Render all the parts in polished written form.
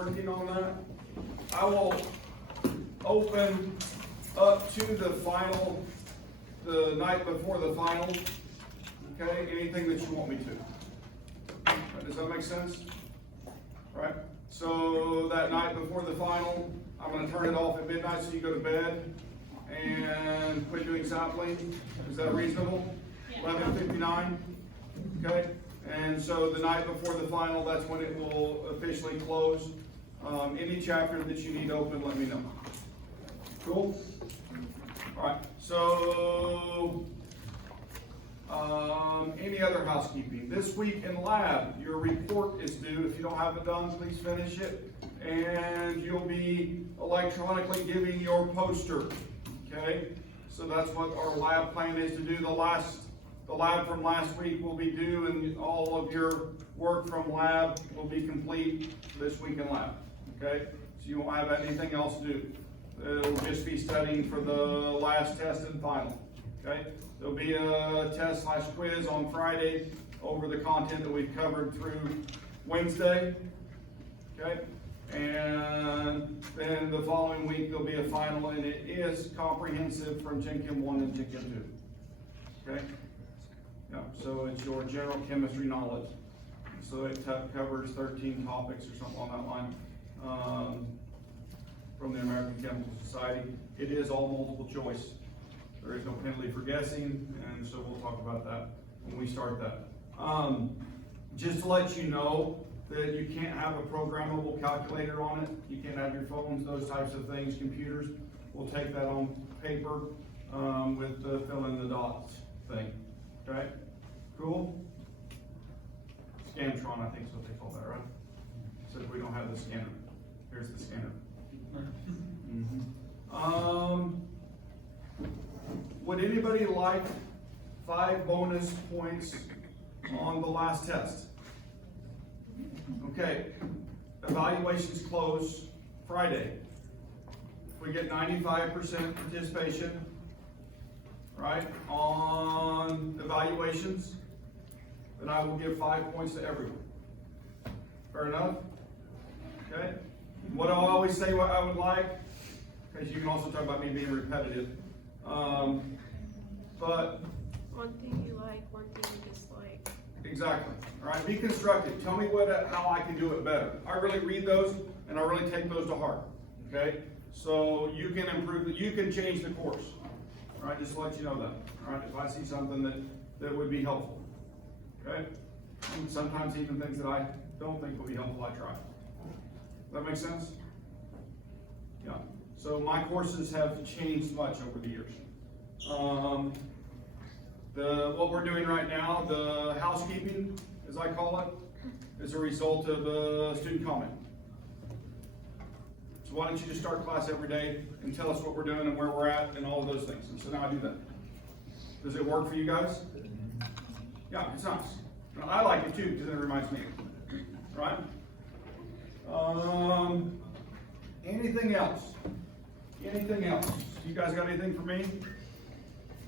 working on that. I will open up to the final, the night before the final. Okay, anything that you want me to. Does that make sense? All right, so that night before the final, I'm gonna turn it off at midnight so you go to bed and quit doing sampling. Is that reasonable? 11:59, okay? And so the night before the final, that's when it will officially close. Any chapter that you need open, let me know. Cool? All right, so any other housekeeping? This week in lab, your report is due. If you don't have it done, please finish it. And you'll be electronically giving your poster, okay? So that's what our lab plan is to do. The lab from last week will be due, and all of your work from lab will be complete this week in lab, okay? So you won't have anything else to do. It'll just be studying for the last test and final, okay? There'll be a test/quiz on Friday over the content that we've covered through Wednesday, okay? And then the following week there'll be a final, and it is comprehensive from CHE1 and CHE2, okay? Yeah, so it's your general chemistry knowledge. So it covers 13 topics or something on that line from the American Chemical Society. It is all multiple choice. There is no penalty for guessing, and so we'll talk about that when we start that. Just to let you know that you can't have a programmable calculator on it. You can't have your phones, those types of things, computers. We'll take that on paper with the fill in the dots thing. Okay, cool? Scantron, I think is what they call that, right? So if we don't have the scanner, here's the scanner. Would anybody like 5 bonus points on the last test? Okay, evaluations close Friday. If we get 95% participation, right, on evaluations, then I will give 5 points to everyone. Fair enough? Okay. What I always say what I would like, because you can also talk about me being repetitive. But one thing you like, one thing you dislike. Exactly. All right. Be constructive. Tell me how I can do it better. I really read those and I really take those to heart. Okay. So you can improve it. You can change the course. All right. Just to let you know that. All right. If I see something that would be helpful. Okay. And sometimes even things that I don't think will be helpful, I try. Does that make sense? Yeah. So my courses have changed much over the years. What we're doing right now, the housekeeping, as I call it, is a result of a student comment. So why don't you just start class every day and tell us what we're doing and where we're at and all of those things. And so now I do that. Does it work for you guys? Yeah, it's nice. I like it too because it reminds me. Right? Anything else? Anything else? You guys got anything for me?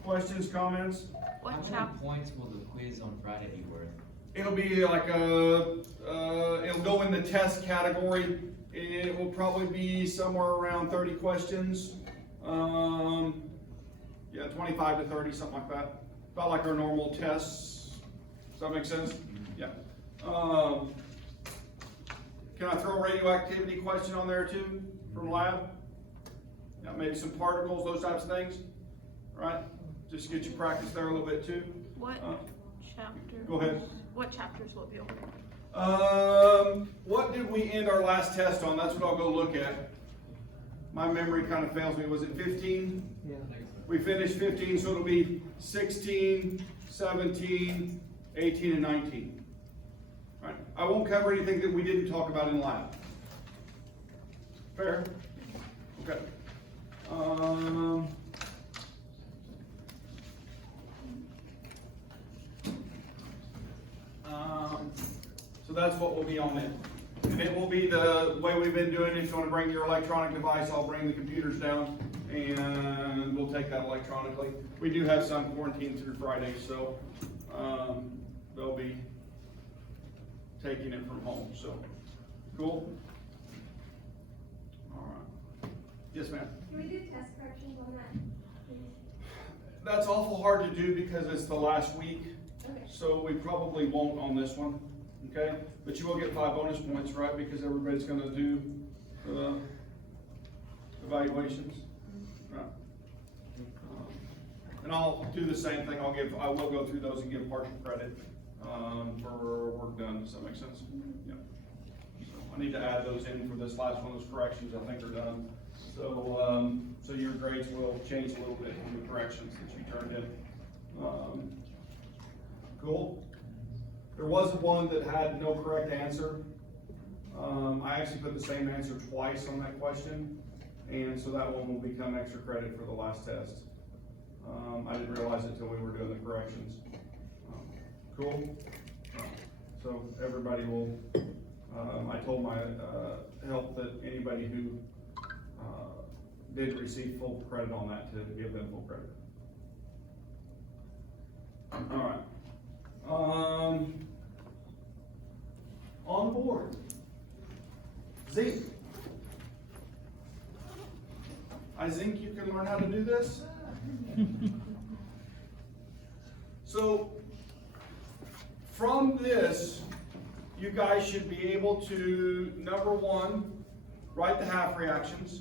Questions, comments? What How many points will the quiz on Friday be worth? It'll be like it'll go in the test category. It will probably be somewhere around 30 questions. Yeah, 25 to 30, something like that. About like our normal tests. Does that make sense? Yeah. Can I throw a radioactivity question on there too from lab? Yeah, maybe some particles, those types of things. Right? Just to get you practice there a little bit too. What chapter? Go ahead. What chapters will be over? What did we end our last test on? That's what I'll go look at. My memory kind of fails me. Was it 15? Yeah. We finished 15, so it'll be 16, 17, 18, and 19. All right. I won't cover anything that we didn't talk about in lab. Fair? Okay. So that's what will be on it. And it will be the way we've been doing it. If you want to bring your electronic device, I'll bring the computers down and we'll take that electronically. We do have some quarantine through Friday, so they'll be taking it from home. So, cool. Yes, ma'am. Can we do test corrections on that, please? That's awful hard to do because it's the last week, Okay. so we probably won't on this one, okay? But you will get 5 bonus points, right, because everybody's gonna do, evaluations, right? And I'll do the same thing, I will go through those and give partial credit, for work done, does that make sense? Yeah. So I need to add those in for this last one, those corrections I think are done. So, so your grades will change a little bit from the corrections that you turned in. Cool. There was one that had no correct answer. I actually put the same answer twice on that question, and so that one will become extra credit for the last test. I didn't realize it until we were doing the corrections. Cool. So everybody will, I told my help that anybody who did receive full credit on that to give them full credit. All right. On board. Zinc. I think you can learn how to do this. So, from this, you guys should be able to, number one, write the half reactions.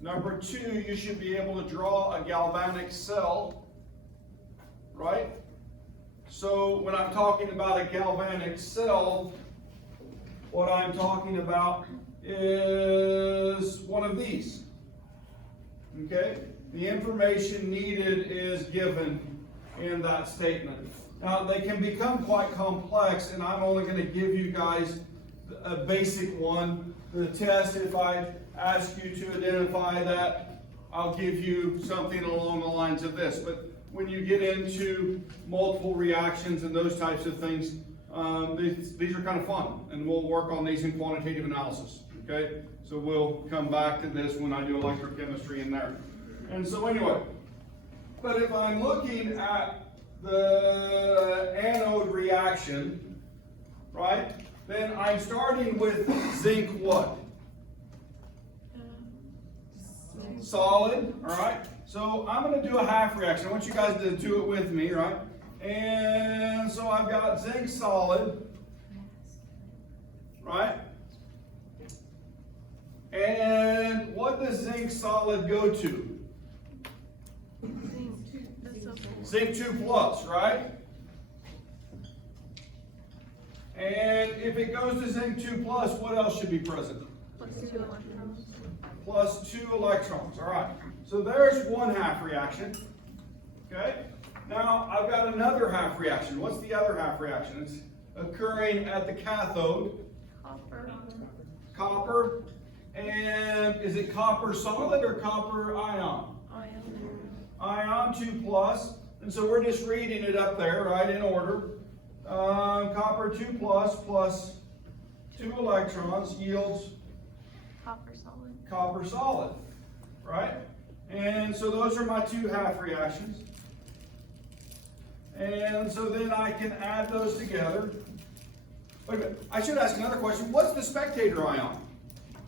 Number two, you should be able to draw a galvanic cell, right? So when I'm talking about a galvanic cell, what I'm talking about is one of these, okay? The information needed is given in that statement. Now, they can become quite complex, and I'm only going to give you guys a basic one. The test, if I ask you to identify that, I'll give you something along the lines of this. But when you get into multiple reactions and those types of things, these are kind of fun, and we'll work on these in quantitative analysis, okay? So we'll come back to this when I do electrochemistry in there. And so anyway, but if I'm looking at the anode reaction, right, then I'm starting with zinc what? Solid, all right? So I'm going to do a half reaction. I want you guys to do it with me, right? And so I've got zinc solid, right? And what does zinc solid go to? Zinc 2 plus, right? And if it goes to zinc 2 plus, what else should be present? Plus 2 electrons, all right. So there's one half reaction, okay? Now, I've got another half reaction. What's the other half reaction? It's occurring at the cathode. Copper. And is it copper solid or copper ion? Ion 2 plus. And so we're just reading it up there, right, in order. Copper 2 plus plus 2 electrons yields copper solid, right? And so those are my two half reactions. And so then I can add those together. Wait a minute, I should ask another question. What's the spectator ion?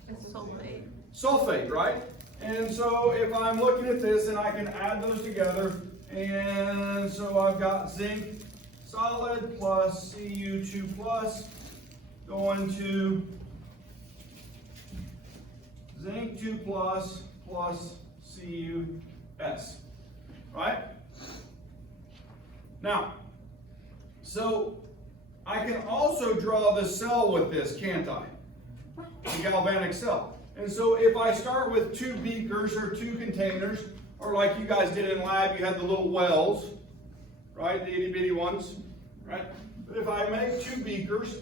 It's sulfate. Sulfate, right? And so if I'm looking at this and I can add those together, and so I've got zinc solid plus Cu2 plus going to zinc 2 plus plus Cus, right? Now, so I can also draw the cell with this, can't I? The galvanic cell. And so if I start with 2 beakers or 2 containers, or like you guys did in lab, you had the little wells, right? The itty bitty ones, right? But if I make 2 beakers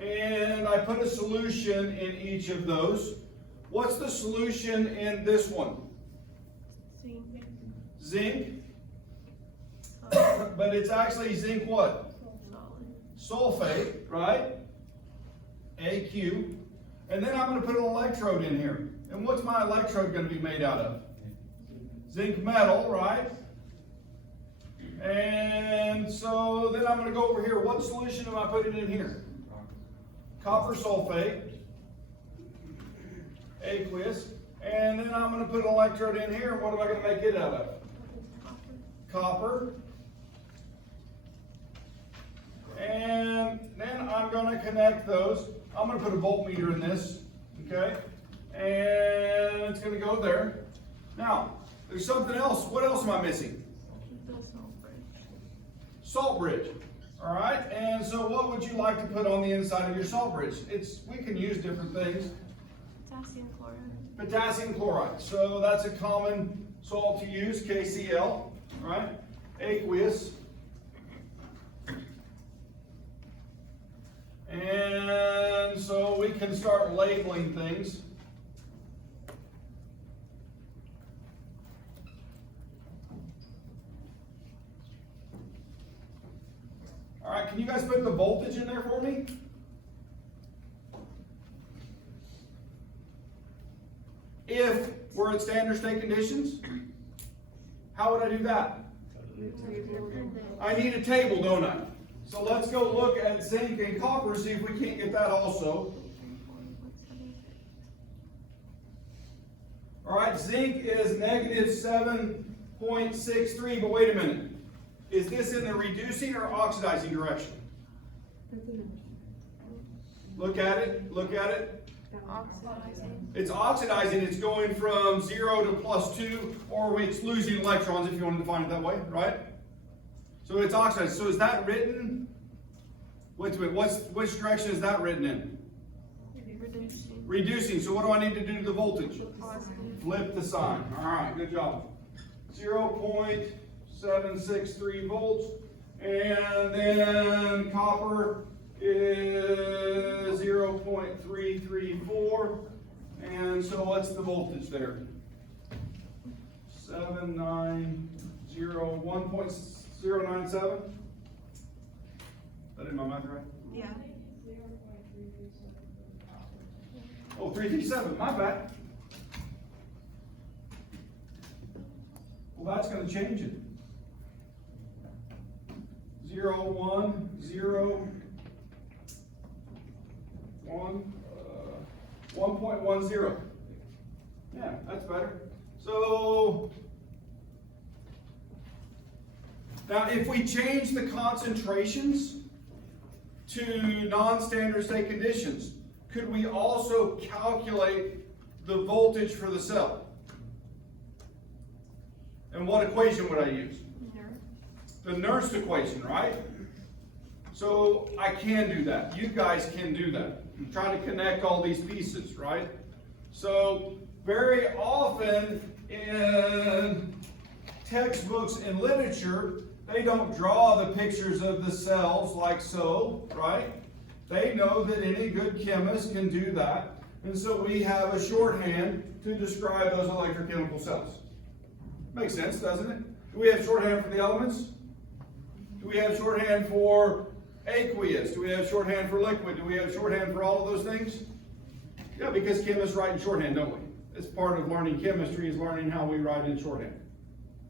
and I put a solution in each of those, what's the solution in this one? Zinc. But it's actually zinc what? Sulfate, right? AQ. And then I'm going to put an electrode in here. And what's my electrode going to be made out of? Zinc metal, right? And so then I'm going to go over here. What solution am I putting in here? Copper sulfate, aqueous. And then I'm gonna put an electrode in here, and what am I gonna make it out of? Copper. And then I'm gonna connect those. I'm gonna put a voltmeter in this, okay? And it's gonna go there. Now, there's something else. What else am I missing? Salt bridge. All right, and so what would you like to put on the inside of your salt bridge? We can use different things. Potassium chloride. Potassium chloride. So that's a common salt to use, KCl, all right? Aqueous. And so we can start labeling things. All right, can you guys put the voltage in there for me? If we're at standard state conditions, how would I do that? I need a table, don't I? So let's go look at zinc and copper, see if we can't get that also. All right, zinc is negative 7.63, but wait a minute. Is this in the reducing or oxidizing direction? Look at it, look at it. Oxidizing. It's oxidizing, it's going from 0 to +2, or it's losing electrons if you want to define it that way, right? So it's oxidizing. So is that written? Which direction is that written in? Reducing. Reducing. So what do I need to do to the voltage? Positive. Flip the sign. All right, good job. 0.763 volts. And then copper is 0.334. And so what's the voltage there? 1.097? That in my math right? Yeah. Oh, 337, my bad. Well, that's going to change it. 0, 1, 0, 1, 1.10. Yeah, that's better. So, now if we change the concentrations to non-standard state conditions, could we also calculate the voltage for the cell? And what equation would I use? The Nernst equation, right? So I can do that. You guys can do that. I'm trying to connect all these pieces, right? So very often in textbooks and literature, they don't draw the pictures of the cells like so, right? They know that any good chemist can do that. And so we have a shorthand to describe those electrochemical cells. Makes sense, doesn't it? Do we have shorthand for the elements? Do we have shorthand for aqueous? Do we have shorthand for liquid? Do we have shorthand for all of those things? Yeah, because chemists write in shorthand, don't we? It's part of learning chemistry is learning how we write in shorthand,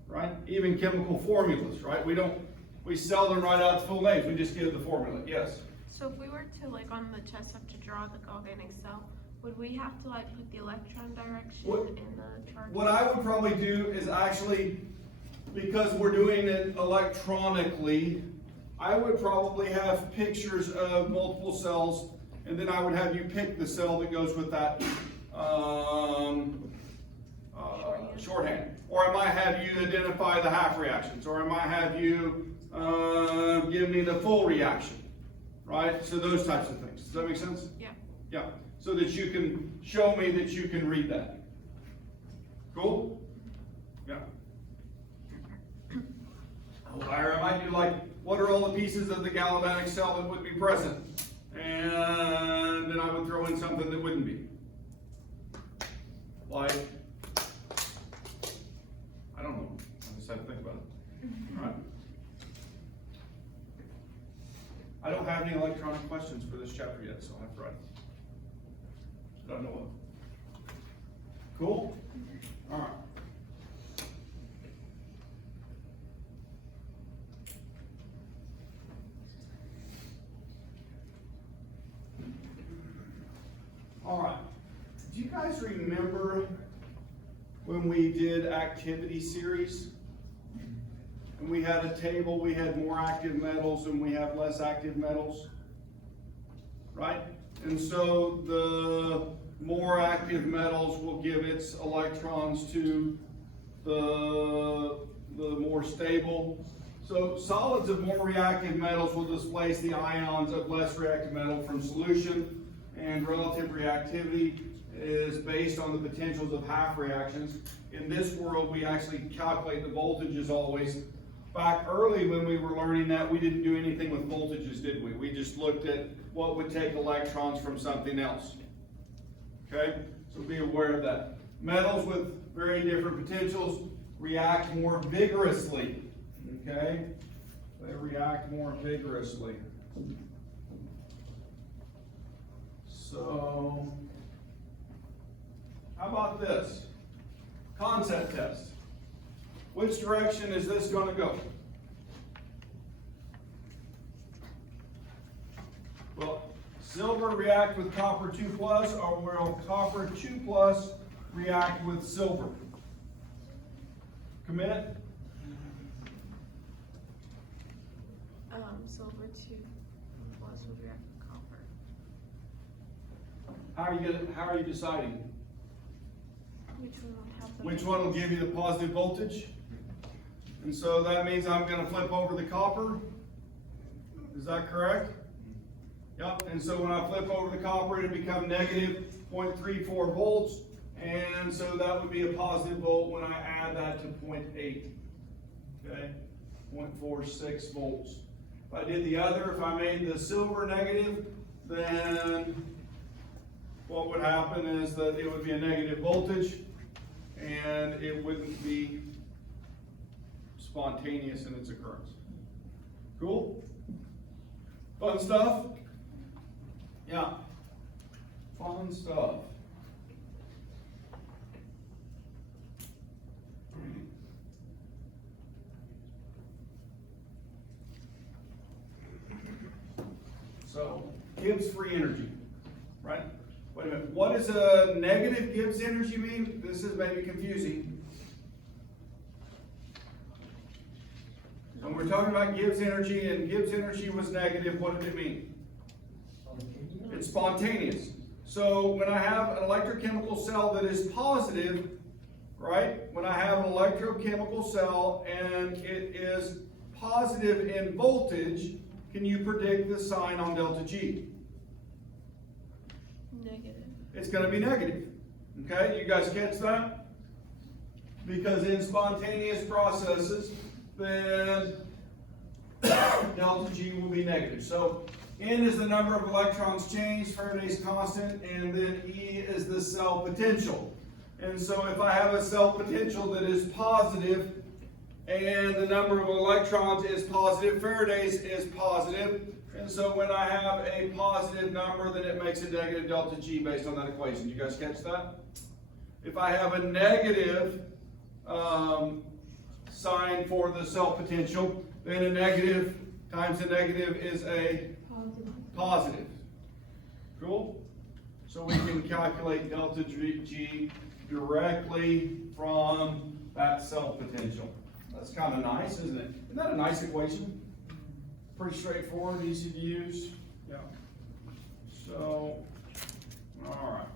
right? Even chemical formulas, right? We seldom write out the full names. We just give the formula. Yes. So if we were to, like, on the chest up to draw the organic cell, would we have to, like, put the electron direction in the chart? What I would probably do is actually, because we're doing it electronically, I would probably have pictures of multiple cells, and then I would have you pick the cell that goes with that shorthand. Or I might have you identify the half reactions, or I might have you give me the full reaction, right? So those types of things. Does that make sense? Yeah. Yeah. So that you can show me that you can read that. Cool? Yeah. Or I might do like, what are all the pieces of the galvanic cell that would be present? And then I would throw in something that wouldn't be. Like, I don't know. I just had to think about it. All right. I don't have any electronic questions for this chapter yet, so I have to write. I don't know what. Cool? All right. All right. Do you guys remember when we did activity series. And we had a table, we had more active metals and we have less active metals, right? And so the more active metals will give its electrons to the more stable. So solids of more reactive metals will displace the ions of less reactive metal from solution, and relative reactivity is based on the potentials of half reactions. In this world, we actually calculate the voltages always. Back early when we were learning that, we didn't do anything with voltages, did we? We just looked at what would take electrons from something else. Okay, so be aware of that. Metals with very different potentials react more vigorously. Okay, they react more vigorously. So, how about this? Concept test. Which direction is this going to go? Will silver react with copper 2+, or will copper 2+ react with silver? Commit? Silver 2+ would react with copper. How are you deciding? Which one would have the Which one will give you the positive voltage? And so that means I'm going to flip over the copper. Is that correct? Yep. And so when I flip over the copper, it'll become negative 0.34 volts. And so that would be a positive volt when I add that to 0.8. Okay? 0.46 volts. If I did the other, if I made the silver negative, then what would happen is that it would be a negative voltage and it wouldn't be spontaneous in its occurrence. Cool? Fun stuff? Yeah. Fun stuff. So, Gibbs free energy, right? Wait a minute, what does a negative Gibbs energy mean? This is maybe confusing. When we're talking about Gibbs energy and Gibbs energy was negative, what did it mean? It's spontaneous. So when I have an electrochemical cell that is positive, right? When I have an electrochemical cell and it is positive in voltage, can you predict the sign on delta G? negative. It's going to be negative. Okay, you guys catch that? Because in spontaneous processes, then delta G will be negative. So N is the number of electrons changed, Faraday's constant, and then E is the cell potential. And so if I have a cell potential that is positive, and the number of electrons is positive, Faraday's is positive, and so when I have a positive number, then it makes a negative delta G based on that equation. You guys catch that? If I have a negative sign for the cell potential, then a negative times a negative is a positive. Cool? So we can calculate delta G directly from that cell potential. That's kind of nice, isn't it? Isn't that a nice equation? Pretty straightforward, easy to use. Yeah. So, all right.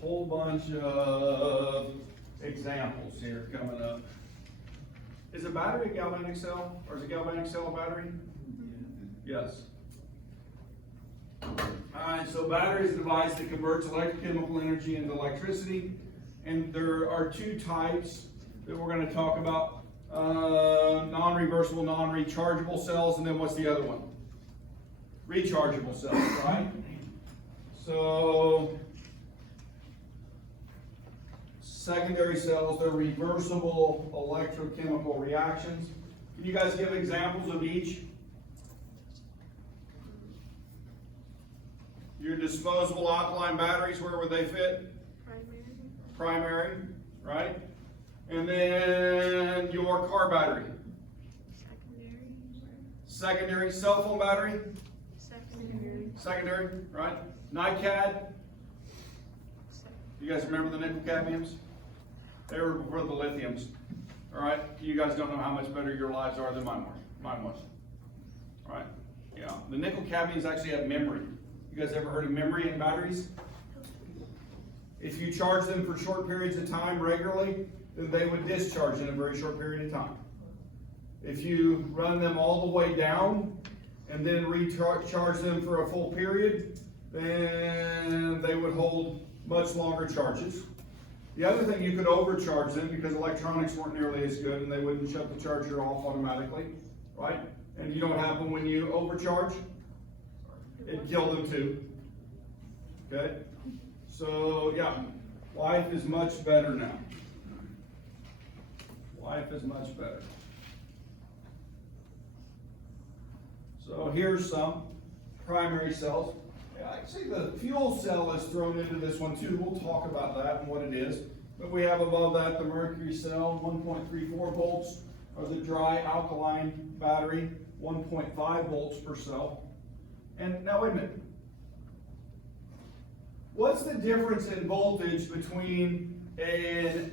Whole bunch of examples here coming up. Is a battery a galvanic cell, or is a galvanic cell a battery? Yes. All right, so battery is a device that converts electrochemical energy into electricity, and there are two types that we're going to talk about. Non-reversible, non-rechargeable cells, and then what's the other one? Rechargeable cells, right? So, secondary cells, they're reversible electrochemical reactions. Can you guys give examples of each? Your disposable alkaline batteries, where would they fit? Primary, right? And then your car battery. Secondary cell phone battery. Secondary, right? NiCad. You guys remember the nickel cadmiums? They were before the lithiums. All right, you guys don't know how much better your lives are than mine was. All right, yeah. The nickel cadmiums actually have memory. You guys ever heard of memory in batteries? If you charge them for short periods of time regularly, then they would discharge in a very short period of time. If you run them all the way down and then recharge them for a full period, then they would hold much longer charges. The other thing, you could overcharge them because electronics weren't nearly as good and they wouldn't shut the charger off automatically, right? And you know what happened when you overcharge? It killed them too. Okay? So, yeah, life is much better now. Life is much better. So here's some primary cells. Yeah, actually the fuel cell is thrown into this one too. We'll talk about that and what it is. But we have above that the mercury cell, 1.34 volts, or the dry alkaline battery, 1.5 volts per cell. And now wait a minute. What's the difference in voltage between a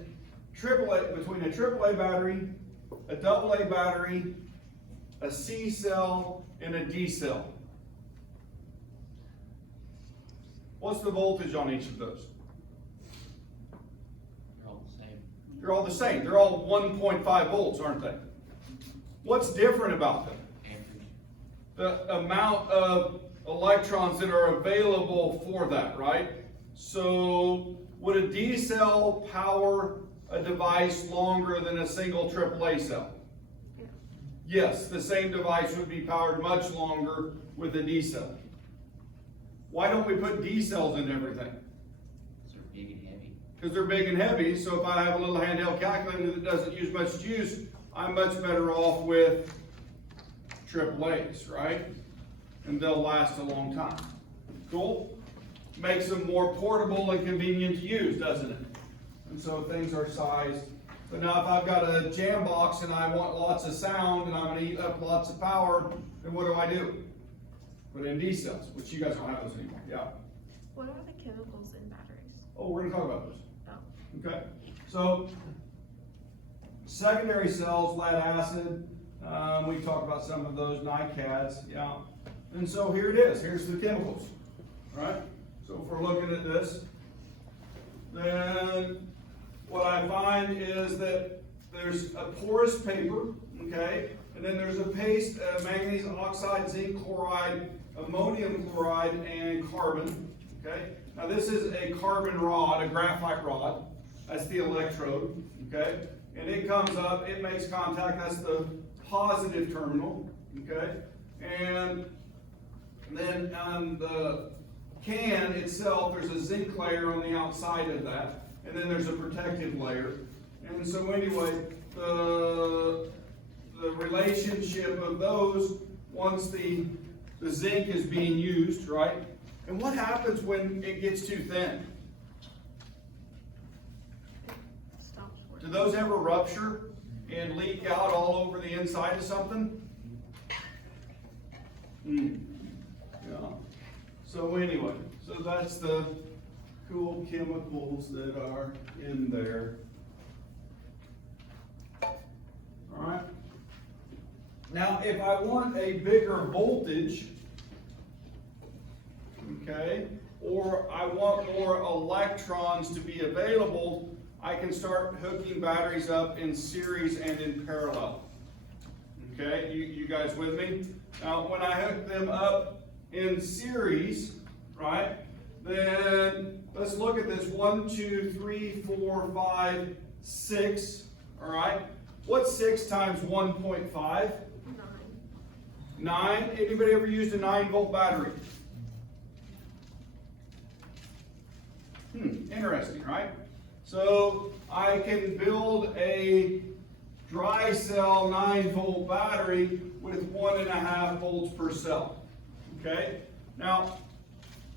AAA battery, a AA battery, a C cell, and a D cell? What's the voltage on each of those? They're all the same. They're all the same. They're all 1.5 volts, aren't they? What's different about them? Amperage. The amount of electrons that are available for that, right? So would a D cell power a device longer than a single AAA cell? Yes, the same device would be powered much longer with a D cell. Why don't we put D cells in everything? They're big and heavy. Because they're big and heavy, so if I have a little handheld calculator that doesn't use much juice, I'm much better off with AAAs, right? And they'll last a long time. Cool? Makes them more portable and convenient to use, doesn't it? And so things are sized. But now if I've got a jam box and I want lots of sound and I'm going to eat up lots of power, then what do? Put in D cells, which you guys don't have those anymore. Yeah. What are the chemicals in batteries? Oh, we're going to talk about those. Oh. Okay. So secondary cells, lead acid. We talked about some of those NiCads. Yeah. And so here it is. Here's the chemicals. All right. So if we're looking at this, then what I find is that there's a porous paper, okay, and then there's a paste, manganese oxide, zinc chloride, ammonium chloride, and carbon, okay. Now this is a carbon rod, a graphite rod. That's the electrode, okay, and it comes up, it makes contact. That's the positive terminal, okay, and then on the can itself, there's a zinc layer on the outside of that. And then there's a protective layer. And so anyway, the relationship of those, once the zinc is being used, right? And what happens when it gets too thin? It stops Do working. those ever rupture and leak out all over the inside of something? Yeah. So anyway, so that's the cool chemicals that are in there. All right. Now, if I want a bigger voltage, okay, or I want more electrons to be available, I can start hooking batteries up in series and in parallel. Okay, you guys with me? Now, when I hook them up in series, right, then let's look at this. 1, 2, 3, 4, 5, 6. All right. What's 6 times 1.5? 9. 9. Anybody ever used a 9-volt battery? Interesting, right? So I can build a dry cell 9-volt battery with 1.5 volts per cell. Okay. Now,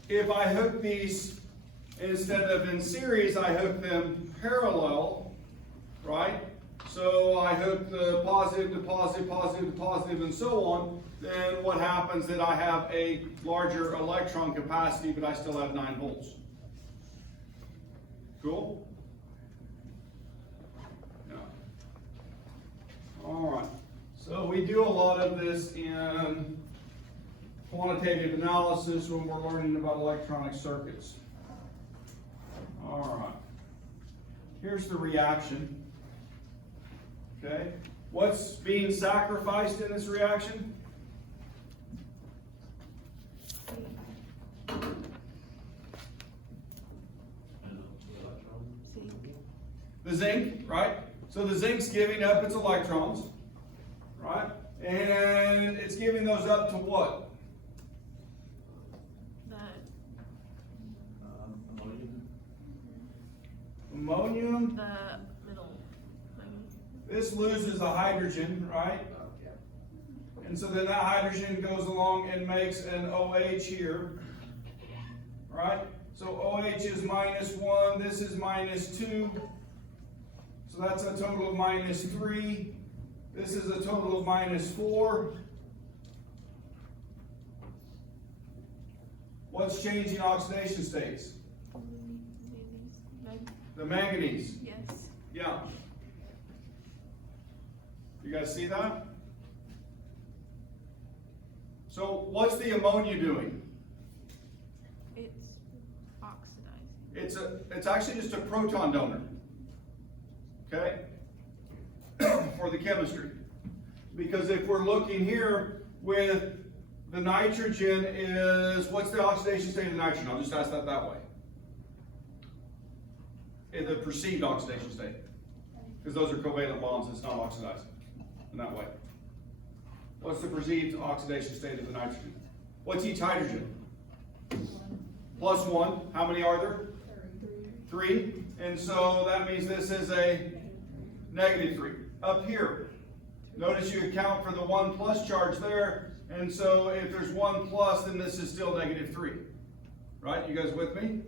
if I hook these, instead of in series, I hook them parallel, right? So I hook the positive to positive, positive to positive, and so on. Then what happens that I have a larger electron capacity, but I still have 9 volts. Cool? Yeah. All right. So we do a lot of this in quantitative analysis when we're learning about electronic circuits. All right. Here's the reaction. Okay. What's being sacrificed in this reaction? Zinc. The zinc, right? So the zinc's giving up its electrons, right? And it's giving those up to what? The Ammonium. the middle. This loses a hydrogen, right? And so then that hydrogen goes along and makes an OH here, right? So OH is -1, this is -2. So that's a total of -3. This is a total of -4. What's changing oxidation states? The manganese. Yes. Yeah. You guys see that? So what's the ammonia doing? It's oxidizing. It's actually just a proton donor. Okay? For the chemistry. Because if we're looking here with the nitrogen is, what's the oxidation state of the nitrogen? I'll just ask that way. The perceived oxidation state. Because those are covalent bonds, it's not oxidizing in that way. What's the perceived oxidation state of the nitrogen? What's each hydrogen? +1. How many are there? 3. And so that means this is a -3. Up here, notice you account for the 1+ charge there. And so if there's 1+, then this is still -3. Right? You guys with me?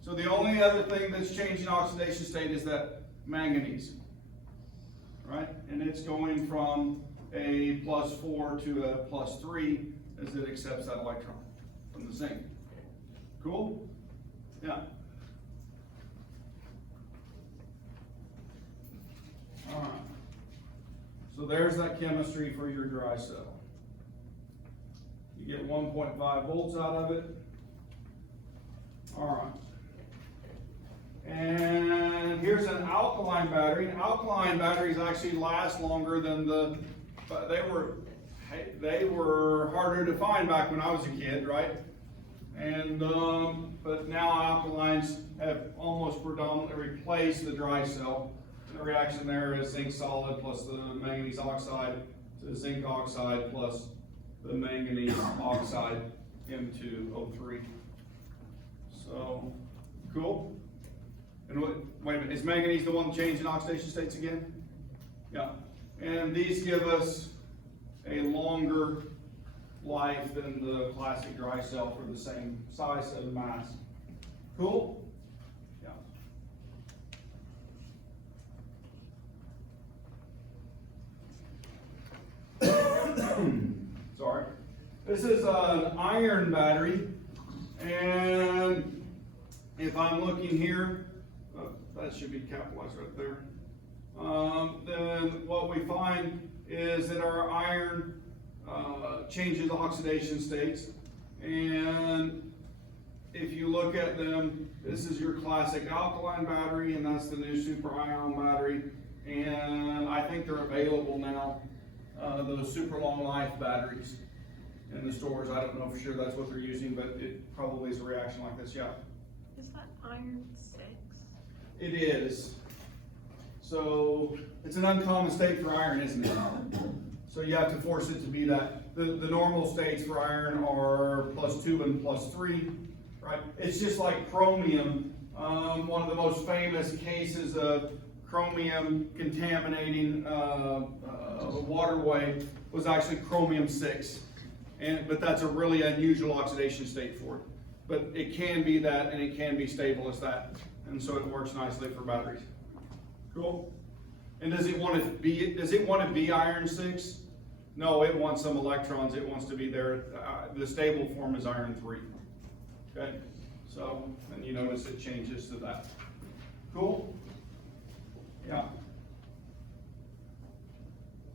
So the only other thing that's changing oxidation state is that manganese. Right? And it's going from a +4 to a +3 as it accepts that electron from the zinc. Cool? Yeah. All right. So there's that chemistry for your dry cell. You get 1.5 volts out of it. All right. And here's an alkaline battery. Alkaline batteries actually last longer than but they were harder to find back when I was a kid, right? And but now alkalines have almost predominantly replaced the dry cell. And the reaction there is zinc solid plus the manganese oxide to zinc oxide plus the manganese oxide into O3. So, cool. And wait a minute, is manganese the one changing oxidation states again? Yeah. And these give us a longer life than the classic dry cell for the same size and mass. Cool? Yeah. Sorry. This is an iron battery, and if I'm looking here, that should be capitalized right there. Then what we find is that our iron changes oxidation states, and if you look at them, this is your classic alkaline battery, and that's the new super ion battery, and I think they're available now, those super long life batteries in the stores. I don't know for sure that's what they're using, but it probably is a reaction like this, yeah. Is that iron 6? It is. So it's an uncommon state for iron, isn't it? So you have to force it to be that. The normal states for iron are +2 and +3, right? It's just like chromium. One of the most famous cases of chromium contaminating a waterway was actually chromium 6. But that's a really unusual oxidation state for it. But it can be that, and it can be stable as that. And so it works nicely for batteries. Cool. And does it want to be iron 6? No, it wants some electrons. It wants to be there. The stable form is iron 3. Okay. So, and you notice it changes to that. Cool? Yeah.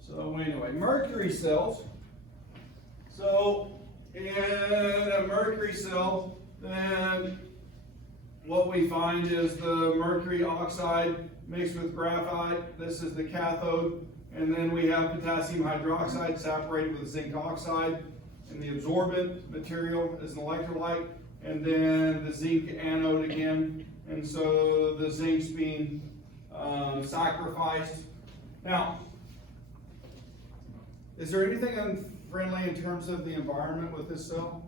So anyway, mercury cells. So in a mercury cell, then what we find is the mercury oxide mixed with graphite. This is the cathode. And then we have potassium hydroxide separated with zinc oxide. And the absorbent material is an electrolyte. And then the zinc anode again. And so the zinc's being sacrificed. Now, is there anything unfriendly in terms of the environment with this cell?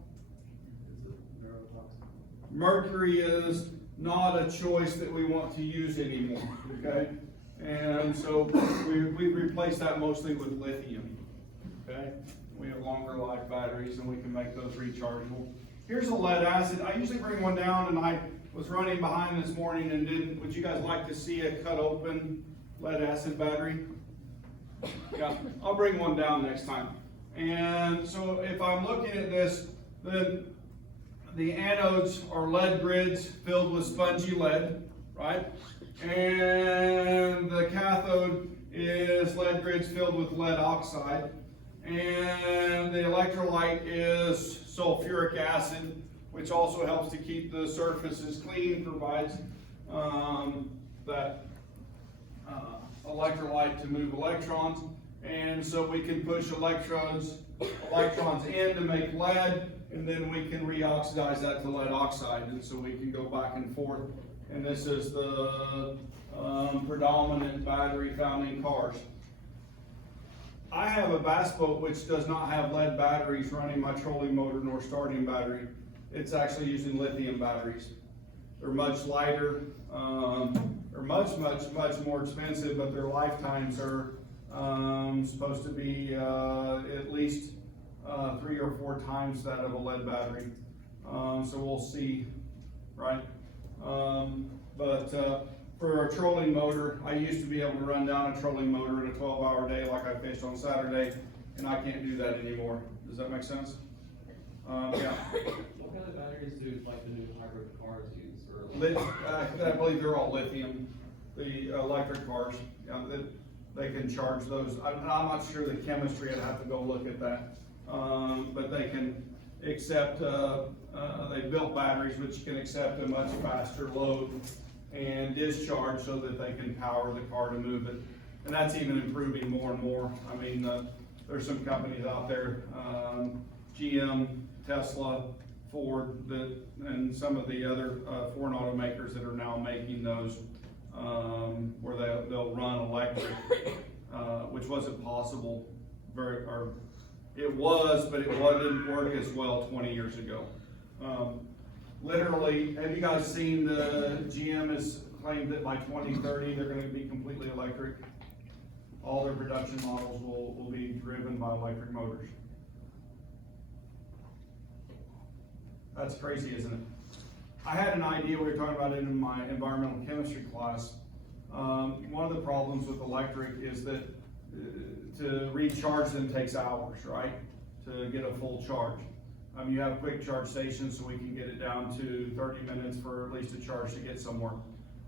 Mercury is not a choice that we want to use anymore, okay? And so we've replaced that mostly with lithium, okay? We have longer life batteries and we can make those rechargeable. Here's a lead acid. I usually bring one down, and I was running behind this morning and didn't. Would you guys like to see a cut open lead acid battery? Yeah, I'll bring one down next time. And so if I'm looking at this, then the anodes are lead grids filled with spongy lead, right? And the cathode is lead grids filled with lead oxide. And the electrolyte is sulfuric acid, which also helps to keep the surfaces clean, provides that electrolyte to move electrons. And so we can push electrons in to make lead, and then we can reoxidize that to lead oxide, and so we can go back and forth. And this is the predominant battery found in cars. I have a bass boat which does not have lead batteries running my trolling motor nor starting battery. It's actually using lithium batteries. They're much lighter, they're much more expensive, but their lifetimes are supposed to be at least 3 or 4 times that of a lead battery. So we'll see, right? For a trolling motor, I used to be able to run down a trolling motor in a 12-hour day like I fished on Saturday, and I can't do that anymore. Does that make sense? Yeah. What kind of batteries do like the new hybrid cars use? I believe they're all lithium. The electric cars, yeah, they can charge those. I'm not sure the chemistry. I'd have to go look at that. But they can accept. They built batteries which can accept a much faster load and discharge, so that they can power the car to move it. And that's even improving more and more. I mean, there's some companies out there, GM, Tesla, Ford, and some of the other foreign automakers that are now making those where they'll run electric, which wasn't possible. It was, but it didn't work as well 20 years ago. Literally, have you guys seen the GM has claimed that by 2030 they're going to be completely electric? All their production models will be driven by electric motors. That's crazy, isn't it? I had an idea, we were talking about it in my environmental chemistry class. One of the problems with electric is that to recharge them takes hours, right? To get a full charge. You have quick charge stations, so we can get it down to 30 minutes for at least a charge to get somewhere.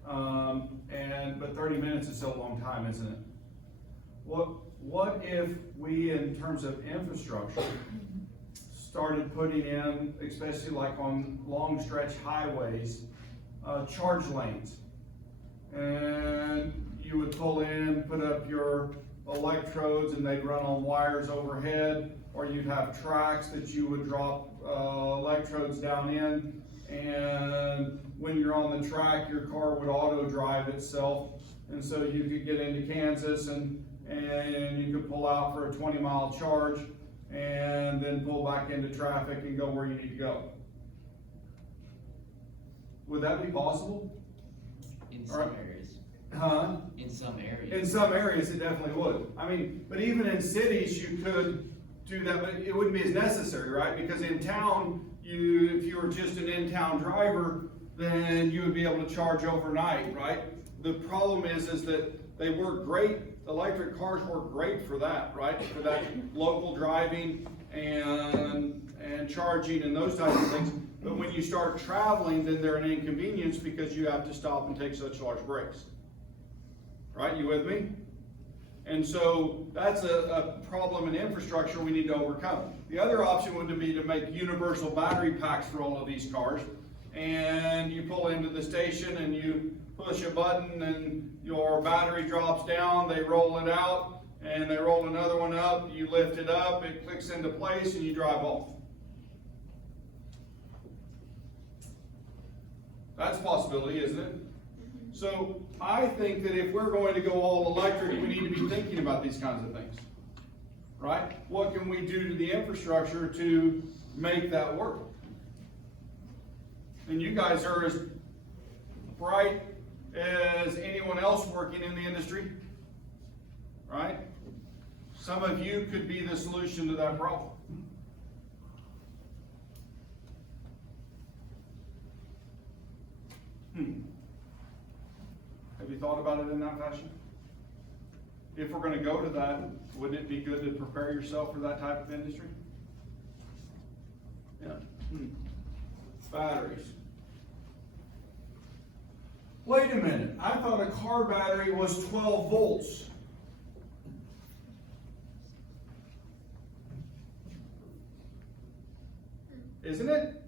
But 30 minutes is still a long time, isn't it? What if we, in terms of infrastructure, started putting in, especially like on long stretch highways, charge lanes? And you would pull in, put up your electrodes, and they'd run on wires overhead, or you'd have tracks that you would drop electrodes down in, and when you're on the track, your car would auto drive itself, and so you could get into Kansas and you could pull out for a 20-mile charge and then pull back into traffic and go where you need to go. Would that be possible? In some areas. Huh? In some areas. In some areas, it definitely would. I mean, but even in cities, you could do that, but it wouldn't be as necessary, right? Because in town, if you were just an in-town driver, then you would be able to charge overnight, right? The problem is that they work great. Electric cars work great for that, right? For that local driving and charging and those types of things. But when you start traveling, then they're an inconvenience because you have to stop and take such large breaks. Right, you with me? And so that's a problem in infrastructure we need to overcome. The other option would be to make universal battery packs for all of these cars. And you pull into the station and you push a button and your battery drops down, they roll it out, and they roll another one up, you lift it up, it clicks into place, and you drive off. That's a possibility, isn't it? So I think that if we're going to go all electric, we need to be thinking about these kinds of things, right? What can we do to the infrastructure to make that work? And you guys are as bright as anyone else working in the industry, right? Some of you could be the solution to that problem. Have you thought about it in that fashion? If we're going to go to that, wouldn't it be good to prepare yourself for that type of industry? Yeah. Batteries. Wait a minute, I thought a car battery was 12 volts. Isn't it?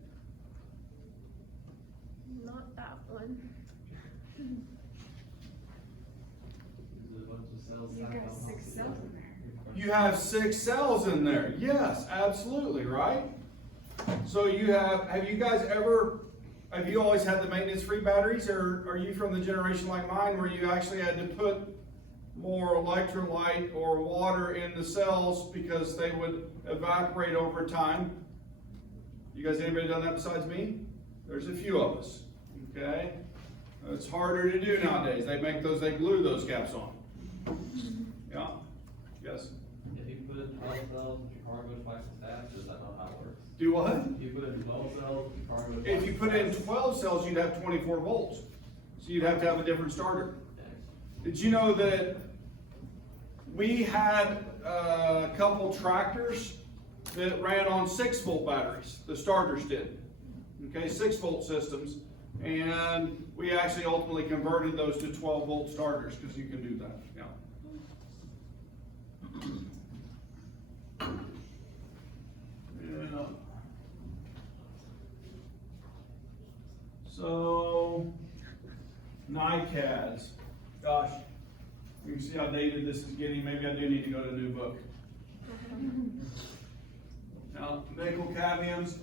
Not that one. There's a bunch of cells. You got 6 cells in there. You have 6 cells in there. Yes, absolutely, right? So you have you guys ever, have you always had the maintenance-free batteries, or are you from the generation like mine where you actually had to put more electrolyte or water in the cells because they would evaporate over time? You guys, anybody done that besides me? There's a few of us, okay? It's harder to do nowadays. They glue those caps on. Yeah, yes? If you put in 12 cells, your car goes twice as fast, is that not how it works? Do what? If you put in 12 cells, your car goes twice If you as put in fast. 12 cells, you'd have 24 volts. So you'd have to have a different starter. Did you know that we had a couple tractors that ran on 6-volt batteries? The starters did. Okay, 6-volt systems. And we actually ultimately converted those to 12-volt starters because you can do that. Yeah. Yeah. So, NICADs. Gosh, you can see how dated this is getting. Maybe I do need to go to a new book. Now, nickel cadmiums,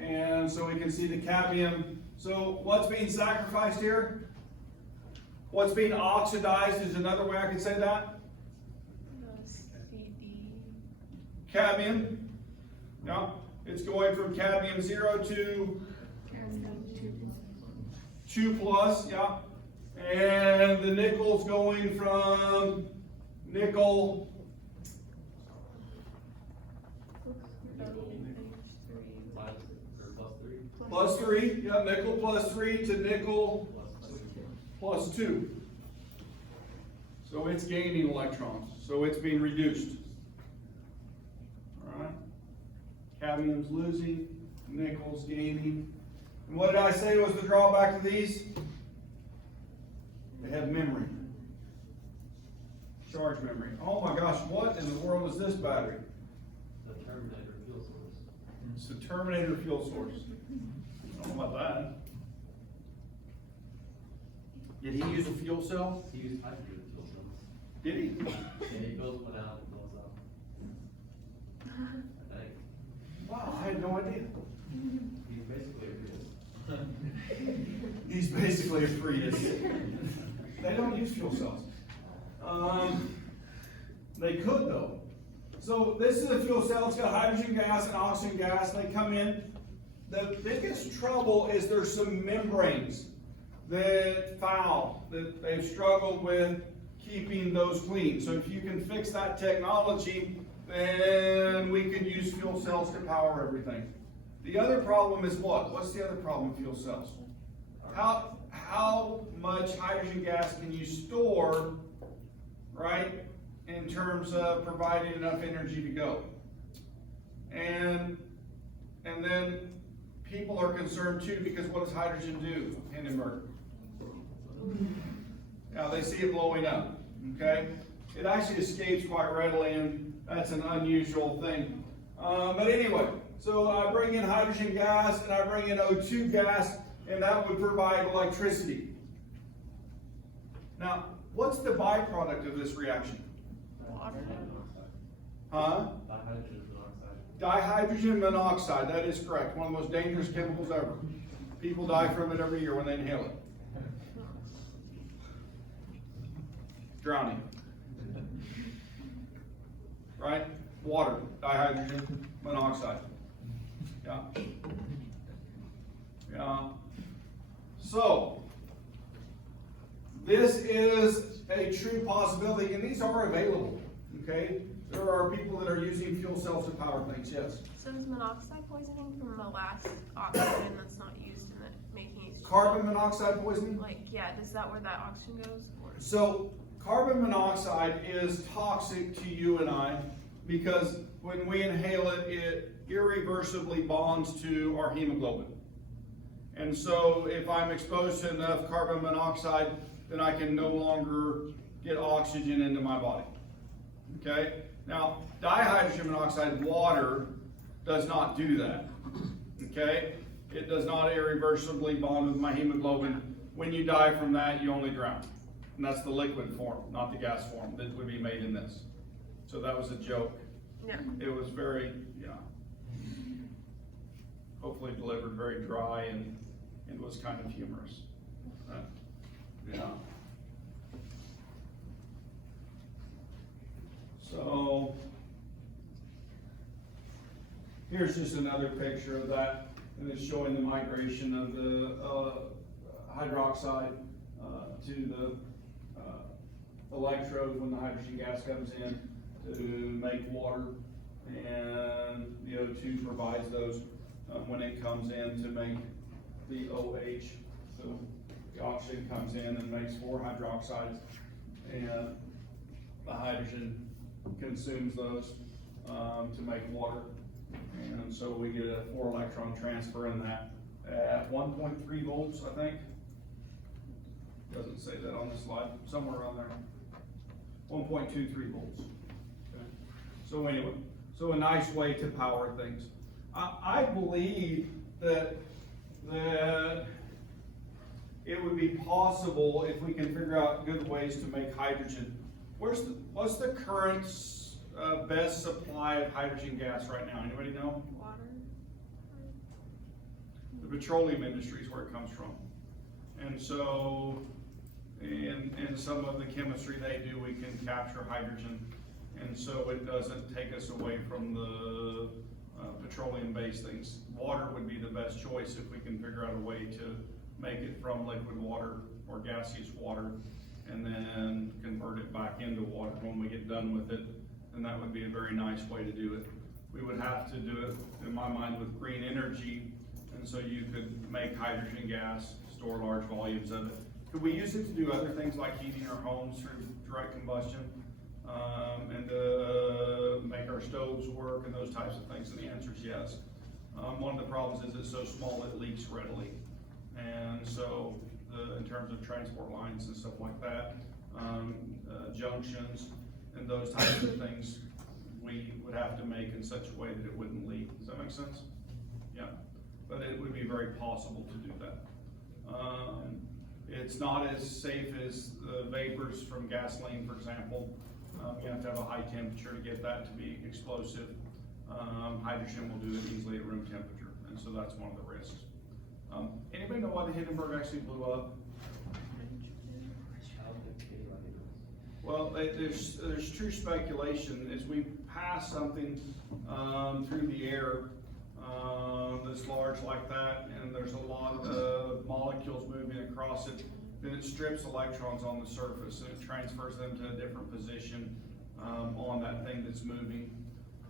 and so we can see the cadmium. So what's being sacrificed here? What's being oxidized is another way I could say that. The CD. Cadmium. Yeah, it's going from cadmium 0 to 2+, yeah. And the nickel's going from nickel +3, yeah, nickel +3 to nickel +2. So it's gaining electrons, so it's being reduced. All right. Cadmium's losing, nickel's gaining. And what did I say was the drawback to these? They have memory. Charge memory. Oh my gosh, what in the world is this battery? The Terminator fuel source. It's the Terminator fuel source. I don't know about that. Did he use a fuel cell? He used hydrogen fuel cells. Did he? Yeah, he goes one out and goes out. I think. Wow, I had no idea. He's basically a Prius. He's basically a Prius. They don't use fuel cells. They could though. So this is a fuel cell. It's got hydrogen gas and oxygen gas. They come in. The biggest trouble is there's some membranes that foul, that they've struggled with keeping those clean. So if you can fix that technology, then we can use fuel cells to power everything. The other problem is what? What's the other problem with fuel cells? How much hydrogen gas can you store, right, in terms of providing enough energy to go? And then people are concerned too, because what does hydrogen do, Hindenburg? Now, they see it blowing up, okay? It actually escapes quite readily, and that's an unusual thing. But anyway, so I bring in hydrogen gas, and I bring in O2 gas, and that would provide electricity. Now, what's the byproduct of this reaction? Water. Huh? Dihydrogen monoxide, that is correct. One of the most dangerous chemicals ever. People die from it every year when they inhale it. Drowning. Right? Water, dihydrogen monoxide. Yeah. Yeah. So, this is a true possibility, and these are available, okay? There are people that are using fuel cells to power things, yes. So is monoxide poisoning from the last oxygen that's not used in it making it? Carbon monoxide poisoning? Like, yeah, is that where that oxygen goes? Or? So, carbon monoxide is toxic to you and I because when we inhale it, it irreversibly bonds to our hemoglobin. And so, if I'm exposed to enough carbon monoxide, then I can no longer get oxygen into my body. Okay? Now, dihydrogen monoxide, water, does not do that. Okay? It does not irreversibly bond with my hemoglobin. When you die from that, you only drown. And that's the liquid form, not the gas form that would be made in this. So that was a joke. Yeah. It was very, hopefully delivered very dry and it was kind of humorous. Yeah. So, here's just another picture of that, and it's showing the migration of the hydroxide to the electrode when the hydrogen gas comes in to make water, and the O2 provides those when it comes in to make the OH. So the oxygen comes in and makes 4 hydroxides, and the hydrogen consumes those to make water, and so we get a 4 electron transfer in that at 1.3 volts, I think. Doesn't say that on the slide, somewhere around there. 1.23 volts. Okay. So anyway, so a nice way to power things. I believe that it would be possible if we can figure out good ways to make hydrogen. What's the current best supply of hydrogen gas right now? Anybody know? Water. The petroleum industry is where it comes from. And so, in some of the chemistry they do, we can capture hydrogen. And so it doesn't take us away from the petroleum-based things. Water would be the best choice if we can figure out a way to make it from liquid water or gaseous water and then convert it back into water when we get done with it. And that would be a very nice way to do it. We would have to do it, in my mind, with green energy. And so you could make hydrogen gas, store large volumes of it. Could we use it to do other things like heating our homes through direct combustion? And make our stoves work and those types of things? And the answer is yes. One of the problems is it's so small it leaks readily. And so in terms of transport lines and stuff like that, junctions and those types of things, we would have to make in such a way that it wouldn't leak. Does that make sense? Yeah. But it would be very possible to do that. It's not as safe as vapors from gasoline, for example. You have to have a high temperature to get that to be explosive. Hydrogen will do it easily at room temperature, and so that's one of the risks. Anybody know why the Hindenburg actually blew up? Well, there's true speculation. As we pass something through the air that's large like that, and there's a lot of molecules moving across it, then it strips electrons on the surface and it transfers them to a different position on that thing that's moving.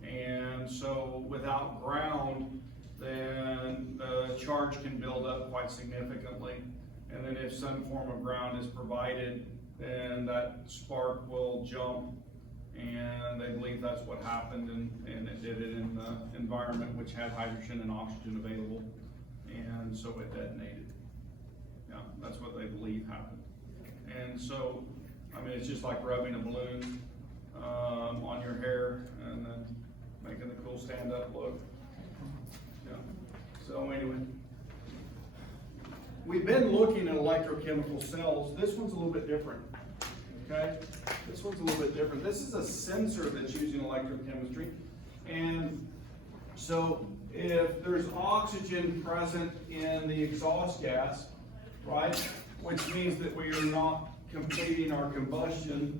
And so without ground, then the charge can build up quite significantly. And then if some form of ground is provided, then that spark will jump. And they believe that's what happened, and it did it in the environment which had hydrogen and oxygen available. and so it detonated. Yeah, that's what they believe happened. And so, I mean, it's just like rubbing a balloon, on your hair and then making the cool stand-up look. Yeah, so anyway. We've been looking at electrochemical cells. This one's a little bit different, okay? This one's a little bit different. This is a sensor that's using electrochemistry. And so if there's oxygen present in the exhaust gas, right, which means that we are not completing our combustion,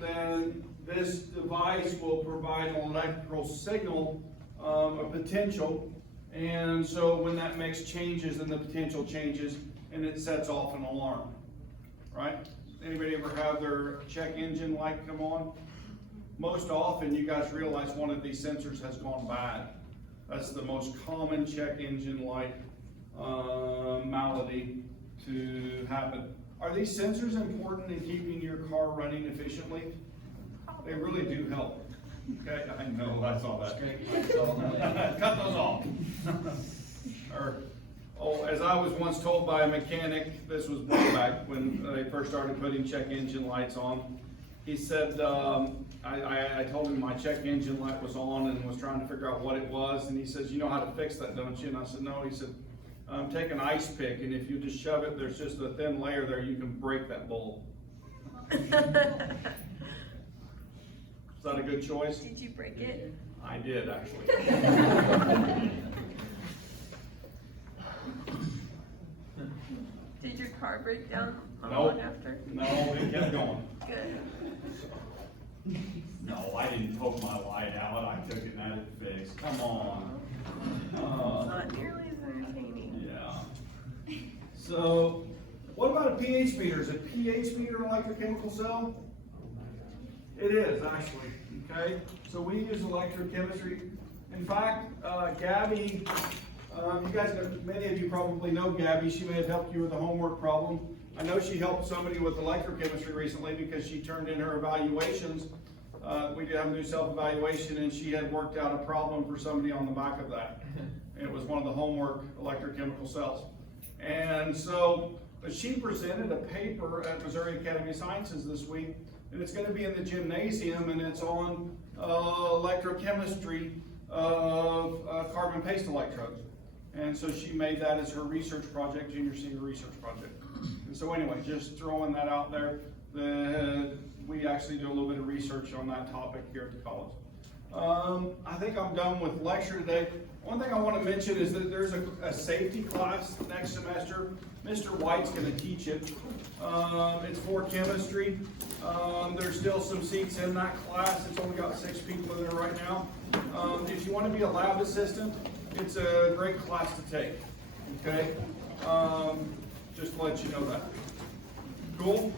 then this device will provide an electrical signal, a potential, and so when that mix changes, then the potential changes, and it sets off an alarm, right? Anybody ever have their check engine light come on? Most often, you guys realize one of these sensors has gone bad. That's the most common check engine light malady to happen. Are these sensors important in keeping your car running efficiently? They really do help. Okay, I know, that's all that. Straight lights all the way. Cut those off. As I was once told by a mechanic, this was way back when they first started putting check engine lights on. He said, I told him my check engine light was on and was trying to figure out what it was. And he says, you know how to fix that, don't you? And I said, no. He said, take an ice pick, and if you just shove it, there's just a thin layer there, you can break that bulb. Is that a good choice? Did you break it? I did, actually. Did your car break down Nope. long after? No, it kept going. Good. No, I didn't poke my light out, I took it and had it fixed. Come on. Not nearly as entertaining. Yeah. So, what about a pH meter? Is a pH meter an electrochemical cell? It is, actually, okay? So we use electrochemistry. In fact, Gabby, you guys know, many of you probably know Gabby. She may have helped you with a homework problem. I know she helped somebody with electrochemistry recently because she turned in her evaluations. We did have a new self-evaluation, and she had worked out a problem for somebody on the back of that. It was one of the homework electrochemical cells. And so, but she presented a paper at Missouri Academy of Sciences this week, and it's going to be in the gymnasium, and it's on electrochemistry of carbon paste electrodes. And so she made that as her research project, junior senior research project. And so anyway, just throwing that out there, we actually do a little bit of research on that topic here at the college. I think I'm done with lecture today. One thing I want to mention is that there's a safety class next semester. Mr. White's going to teach it. It's for chemistry. There's still some seats in that class. It's only got 6 people in there right now. If you want to be a lab assistant, it's a great class to take. Okay? Just to let you know that. Cool?